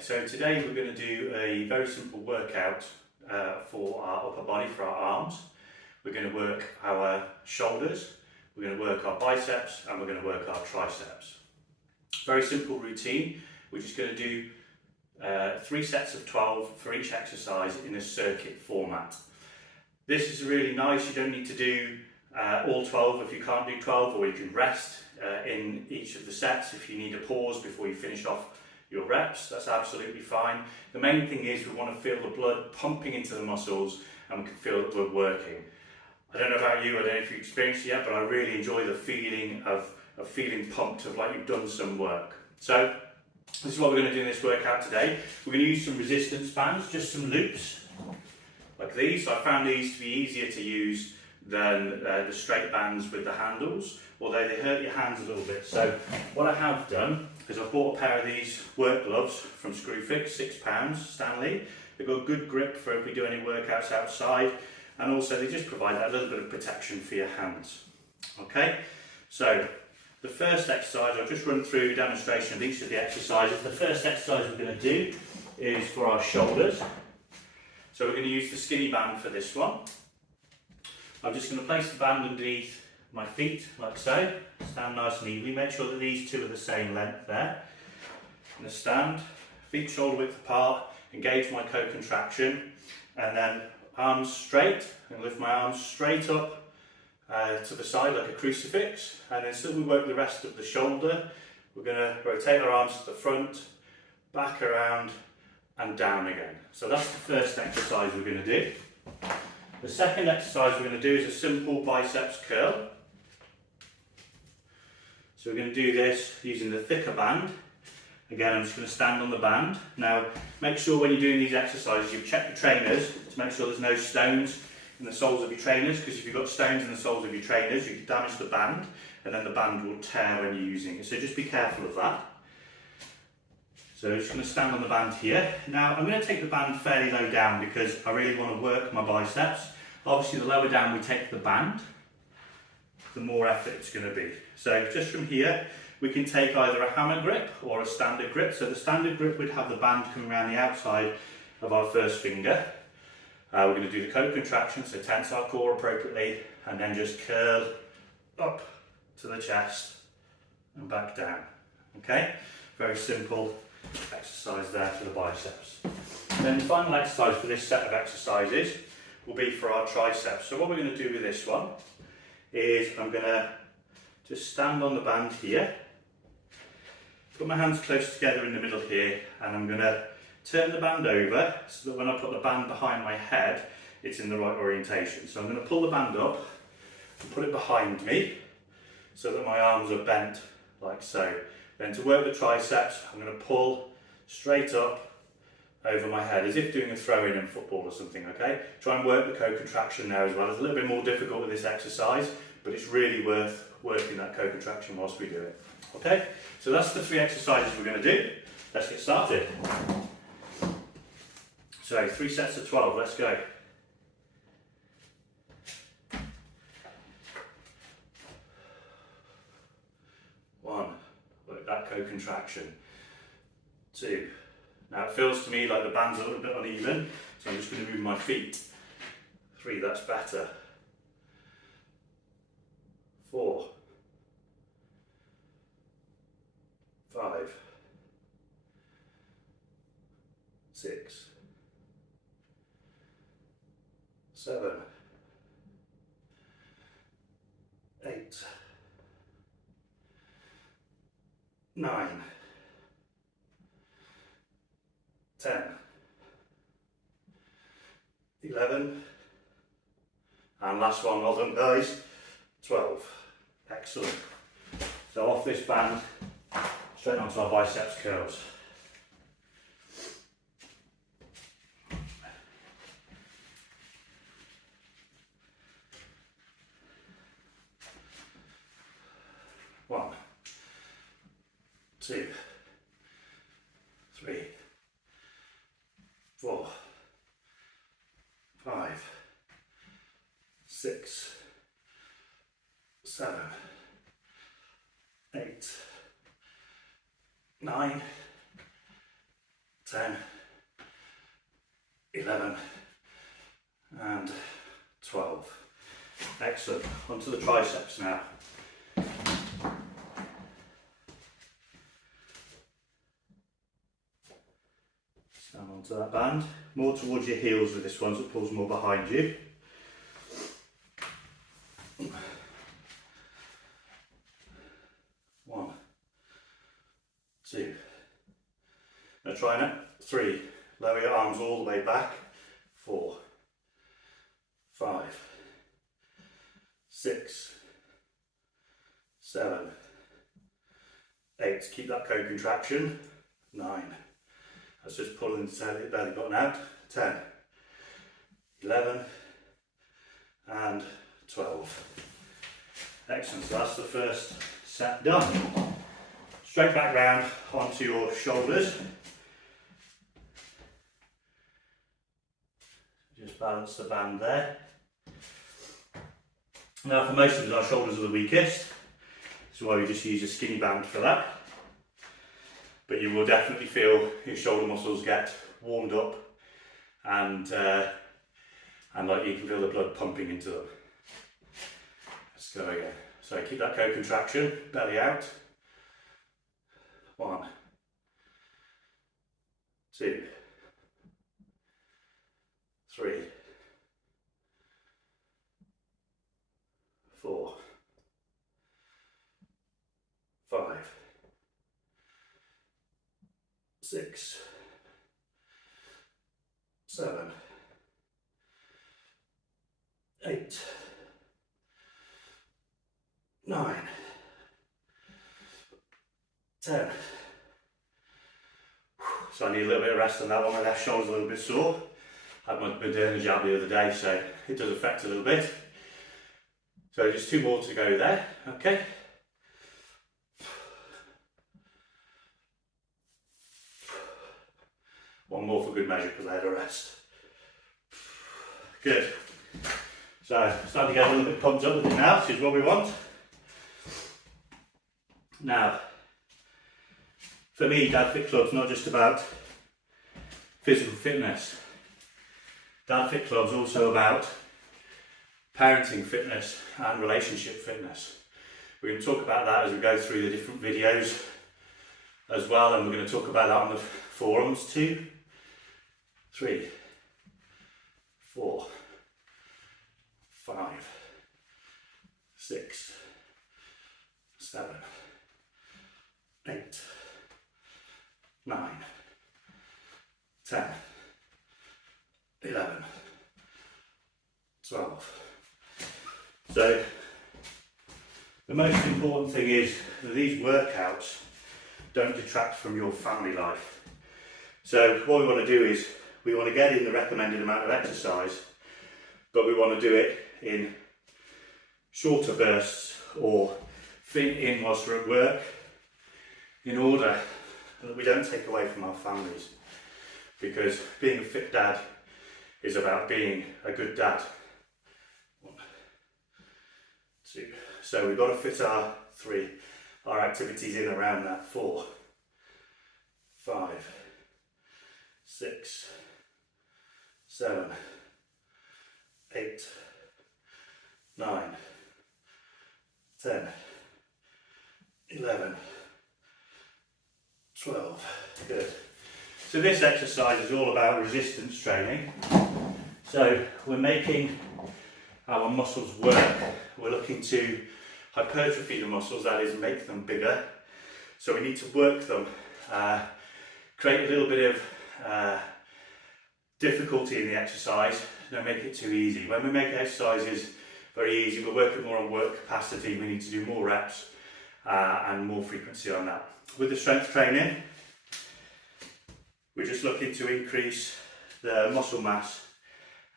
So today we're going to do a very simple workout for our upper body, for our arms. We're going to work our shoulders, we're going to work our biceps, and we're going to work our triceps. Very simple routine. We're just going to do 3 sets of 12 for each exercise in a circuit format. This is really nice. You don't need to do all 12 if you can't do 12, or you can rest in each of the sets if you need a pause before you finish off your reps. That's absolutely fine. The main thing is we want to feel the blood pumping into the muscles and we can feel the blood working. I don't know about you, I don't know if you've experienced it yet, but I really enjoy the feeling of feeling pumped, of like you've done some work. So this is what we're going to do in this workout today. We're going to use some resistance bands, just some loops like these. I found these to be easier to use than the straight bands with the handles, although they hurt your hands a little bit. So what I have done is I've bought a pair of these work gloves from Screwfix, £6 Stanley. They've got good grip for if we do any workouts outside, and also they just provide that little bit of protection for your hands. Okay, so the first exercise, I'll just run through a demonstration of each of the exercises. The first exercise we're going to do is for our shoulders. So we're going to use the skinny band for this one. I'm just going to place the band underneath my feet, like so. Stand nice and evenly. Make sure that these two are the same length there. I'm going to stand, feet shoulder width apart, engage my co-contraction, and then arms straight, and lift my arms straight up to the side like a crucifix. And then still we work the rest of the shoulder. We're going to rotate our arms to the front, back around, and down again. So that's the first exercise we're going to do. The second exercise we're going to do is a simple biceps curl. So we're going to do this using the thicker band. Again, I'm just going to stand on the band. Now, make sure when you're doing these exercises, you check your trainers to make sure there's no stones in the soles of your trainers, because if you've got stones in the soles of your trainers, you can damage the band, and then the band will tear when you're using it. So just be careful of that. So I'm just going to stand on the band here. Now I'm going to take the band fairly low down because I really want to work my biceps. Obviously the lower down we take the band, the more effort it's going to be. So just from here we can take either a hammer grip or a standard grip. So the standard grip would have the band coming around the outside of our first finger. We're going to do the co-contraction, so tense our core appropriately, and then just curl up to the chest and back down. Okay, very simple exercise there for the biceps. And then the final exercise for this set of exercises will be for our triceps. So what we're going to do with this one is I'm going to just stand on the band here, put my hands close together in the middle here, and I'm going to turn the band over so that when I put the band behind my head, it's in the right orientation. So I'm going to pull the band up and put it behind me so that my arms are bent like so. Then to work the triceps, I'm going to pull straight up over my head, as if doing a throw-in in football or something, okay? Try and work the co-contraction there as well. It's a little bit more difficult with this exercise, but it's really worth working that co-contraction whilst we do it. Okay? So that's the 3 exercises we're going to do. Let's get started. So 3 sets of 12, let's go. 1. Work that co-contraction. 2. Now it feels to me like the band's a little bit uneven, so I'm just going to move my feet. 3, that's better. 4. 5. 6. 7. 8. 9. 10. 11. And last one, well done guys, 12. Excellent. So off this band, straight onto our biceps curls. One, 2, 3, 4, 5, 6, 7, 8, 9, 10, 11 and 12. Excellent. Onto the triceps now. Stand onto that band. More towards your heels with this one, so it pulls more behind you. One, two. Now try it. 3. Lower your arms all the way back. 4, 5, 6, 7, 8. Keep that co-contraction. 9. That's just pulling the belly button out. 10, 11 and 12. Excellent. So that's the first set done. Straight back round onto your shoulders. Just balance the band there. Now for most of us, our shoulders are the weakest, so why we just use a skinny band for that. But you will definitely feel your shoulder muscles get warmed up and like you can feel the blood pumping into them. Let's go again. So keep that co-contraction, belly out. 1, 2, 3, 4, 5, 6, 7, 8, 9, 10. So I need a little bit of rest on that one. My left shoulder's a little bit sore. I had my Moderna jab the other day, so it does affect a little bit. So just 2 more to go there, okay? One more for good measure because I had a rest. Good. So starting to get a little bit pumped up with it now, which is what we want. Now, for me, Dad Fit Club's not just about physical fitness. Dad Fit Club's also about parenting fitness and relationship fitness. We're going to talk about that as we go through the different videos as well, and we're going to talk about that on the forums too. 3, 4, 5, 6, 7, 8, 9, 10, 11, 12. So the most important thing is that these workouts don't detract from your family life. So what we want to do is we want to get in the recommended amount of exercise, but we want to do it in shorter bursts or fit in whilst we're at work in order that we don't take away from our families, because being a fit dad is about being a good dad. 1, 2. So we've got to fit our activities in around that. 4, 5, 6, 7, 8, 9, 10, 11, 12. Good. So this exercise is all about resistance training. So we're making our muscles work. We're looking to hypertrophy the muscles, that is, make them bigger. So we need to work them, create a little bit of difficulty in the exercise, don't make it too easy. When we make exercises very easy, we're working more on work capacity, we need to do more reps and more frequency on that. With the strength training, we're just looking to increase the muscle mass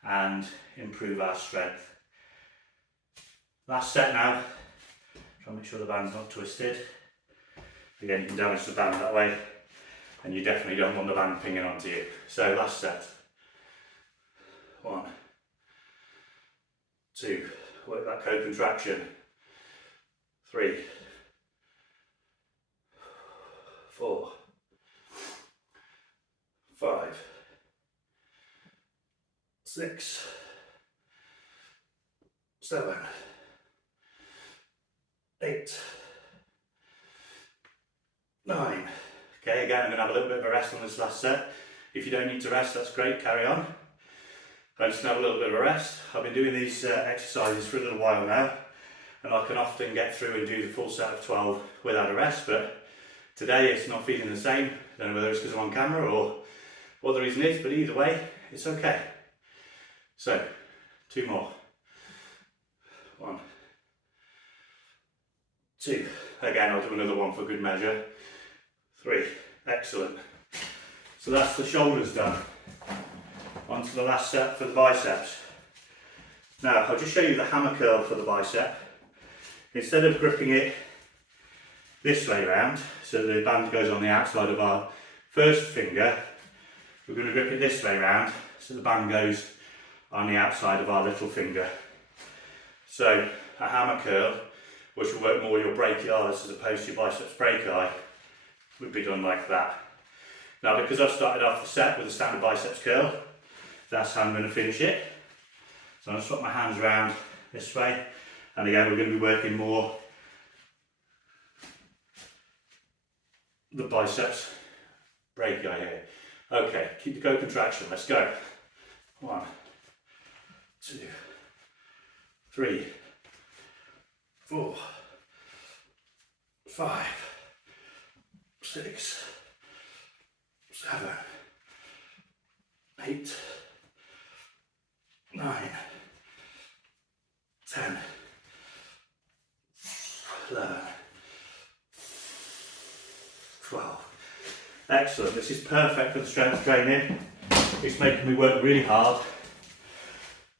and improve our strength. Last set now, try and make sure the band's not twisted. Again, you can damage the band that way, and you definitely don't want the band pinging onto you. So last set. 1, 2, work that co-contraction. 3, 4, 5, 6, 7, 8, 9. Okay, again, I'm going to have a little bit of a rest on this last set. If you don't need to rest, that's great, carry on. I'm just going to have a little bit of a rest. I've been doing these exercises for a little while now, and I can often get through and do the full set of 12 without a rest, but today it's not feeling the same. I don't know whether it's because I'm on camera or what the reason is, but either way, it's okay. So, 2 more. 1, 2. Again, I'll do another one for good measure. 3. Excellent. So that's the shoulders done. On to the last set for the biceps. Now, I'll just show you the hammer curl for the bicep. Instead of gripping it this way round, so the band goes on the outside of our first finger, we're going to grip it this way round, so the band goes on the outside of our little finger. So, a hammer curl, which will work more your brachialis as opposed to your biceps brachii, would be done like that. Now, because I've started off the set with a standard biceps curl, that's how I'm going to finish it. So I'm going to swap my hands around this way, and again we're going to be working more the biceps brachii here. Okay, keep the co-contraction, let's go. 1, 2, 3, 4, 5, 6, 7, 8, 9, 10, 11, 12. Excellent, this is perfect for the strength training. It's making me work really hard.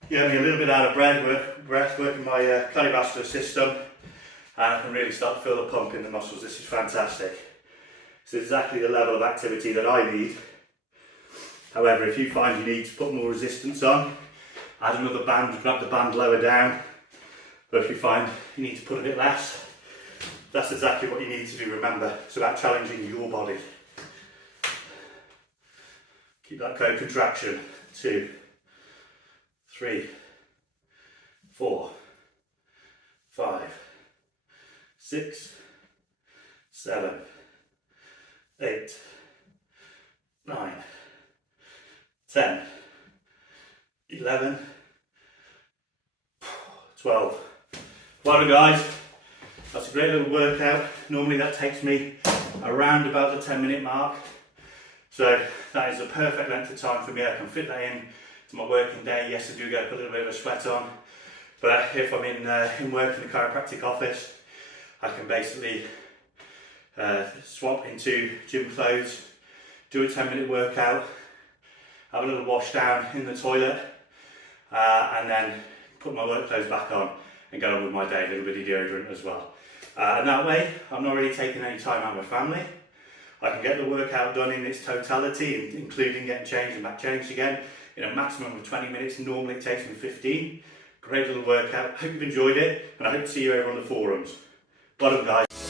Get me a little bit out of breath, working my cardiovascular system, and I can really start to feel the pump in the muscles. This is fantastic. It's exactly the level of activity that I need. However, if you find you need to put more resistance on, add another band, grab the band lower down. But if you find you need to put a bit less, that's exactly what you need to do. Remember, it's about challenging your body. Keep that co-contraction. 2, 3, 4, 5, 6, 7, 8, 9, 10, 11, 12. Well done, guys. That's a great little workout. Normally that takes me around about the 10-minute mark. So that is a perfect length of time for me. I can fit that in to my working day. Yes, I do get a little bit of a sweat on, but if I'm in work in the chiropractic office, I can basically swap into gym clothes, do a 10-minute workout, have a little wash down in the toilet, and then put my work clothes back on and get on with my day, a little bit of deodorant as well. And that way, I'm not really taking any time out of my family. I can get the workout done in its totality, including getting changed and back changed again, in a maximum of 20 minutes. Normally it takes me 15. Great little workout. Hope you've enjoyed it, and I hope to see you over on the forums. Well done, guys.